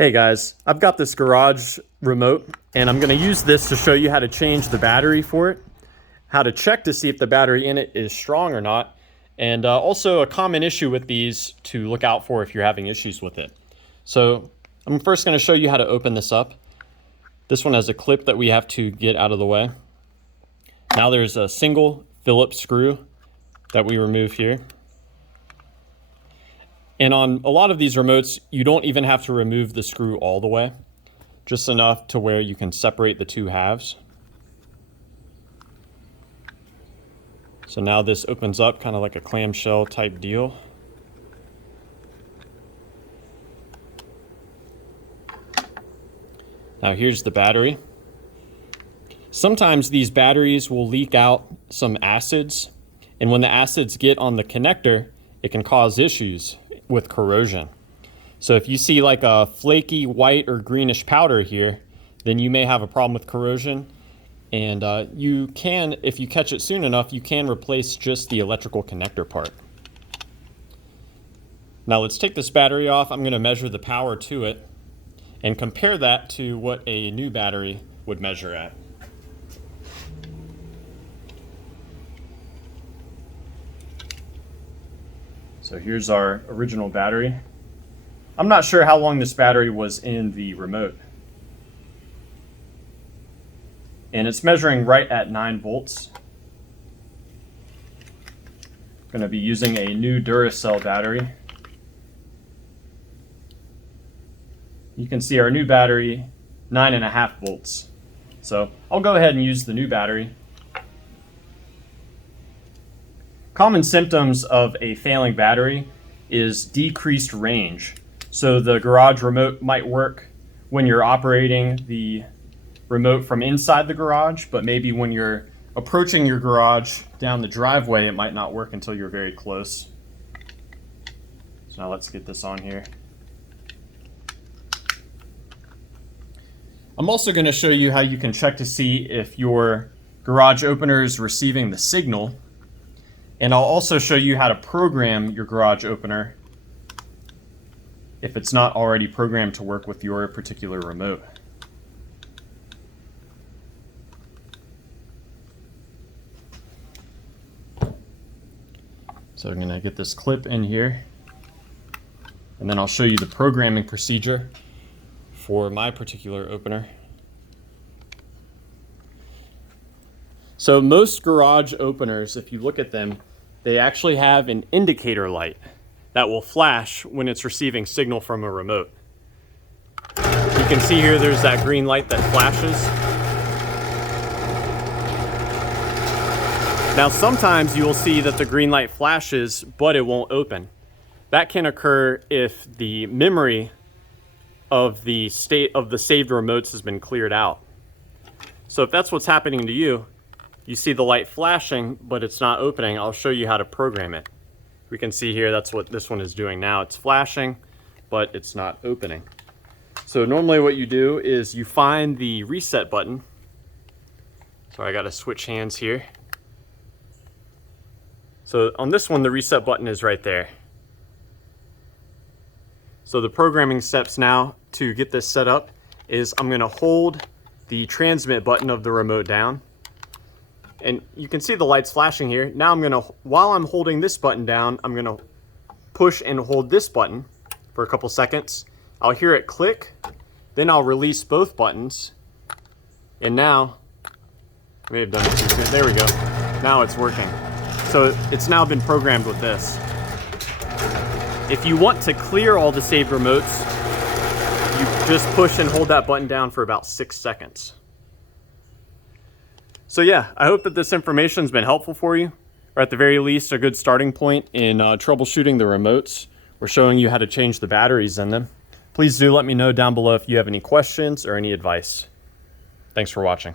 Hey guys, I've got this garage remote and I'm going to use this to show you how to change the battery for it, how to check to see if the battery in it is strong or not, and also a common issue with these to look out for if you're having issues with it. So I'm first going to show you how to open this up. This one has a clip that we have to get out of the way. Now there's a single Phillips screw that we remove here. And on a lot of these remotes, you don't even have to remove the screw all the way, just enough to where you can separate the two halves. So now this opens up kind of like a clamshell type deal. Now here's the battery. Sometimes these batteries will leak out some acids, and when the acids get on the connector, it can cause issues with corrosion. So if you see like a flaky white or greenish powder here, then you may have a problem with corrosion. And you can, if you catch it soon enough, you can replace just the electrical connector part. Now let's take this battery off. I'm going to measure the power to it and compare that to what a new battery would measure at. So here's our original battery. I'm not sure how long this battery was in the remote. And it's measuring right at 9 volts. I'm going to be using a new Duracell battery. You can see our new battery, 9.5 volts. So I'll go ahead and use the new battery. Common symptoms of a failing battery is decreased range. So the garage remote might work when you're operating the remote from inside the garage, but maybe when you're approaching your garage down the driveway, it might not work until you're very close. So now let's get this on here. I'm also going to show you how you can check to see if your garage opener is receiving the signal. And I'll also show you how to program your garage opener if it's not already programmed to work with your particular remote. So I'm going to get this clip in here, and then I'll show you the programming procedure for my particular opener. So most garage openers, if you look at them, they actually have an indicator light that will flash when it's receiving signal from a remote. You can see here there's that green light that flashes. Now sometimes you will see that the green light flashes, but it won't open. That can occur if the memory of the state of the saved remotes has been cleared out. So if that's what's happening to you, you see the light flashing, but it's not opening, I'll show you how to program it. We can see here that's what this one is doing now. It's flashing, but it's not opening. So normally what you do is you find the reset button. So I gotta switch hands here. So on this one, the reset button is right there. So the programming steps now to get this set up is I'm gonna hold the transmit button of the remote down. And you can see the lights flashing here. Now while I'm holding this button down, I'm gonna push and hold this button for a couple seconds. I'll hear it click, then I'll release both buttons. And now, I may have done it too soon. There we go. Now it's working. So it's now been programmed with this. If you want to clear all the saved remotes, you just push and hold that button down for about 6 seconds. So yeah, I hope that this information has been helpful for you, or at the very least a good starting point in troubleshooting the remotes. We're showing you how to change the batteries in them. Please do let me know down below if you have any questions or any advice. Thanks for watching.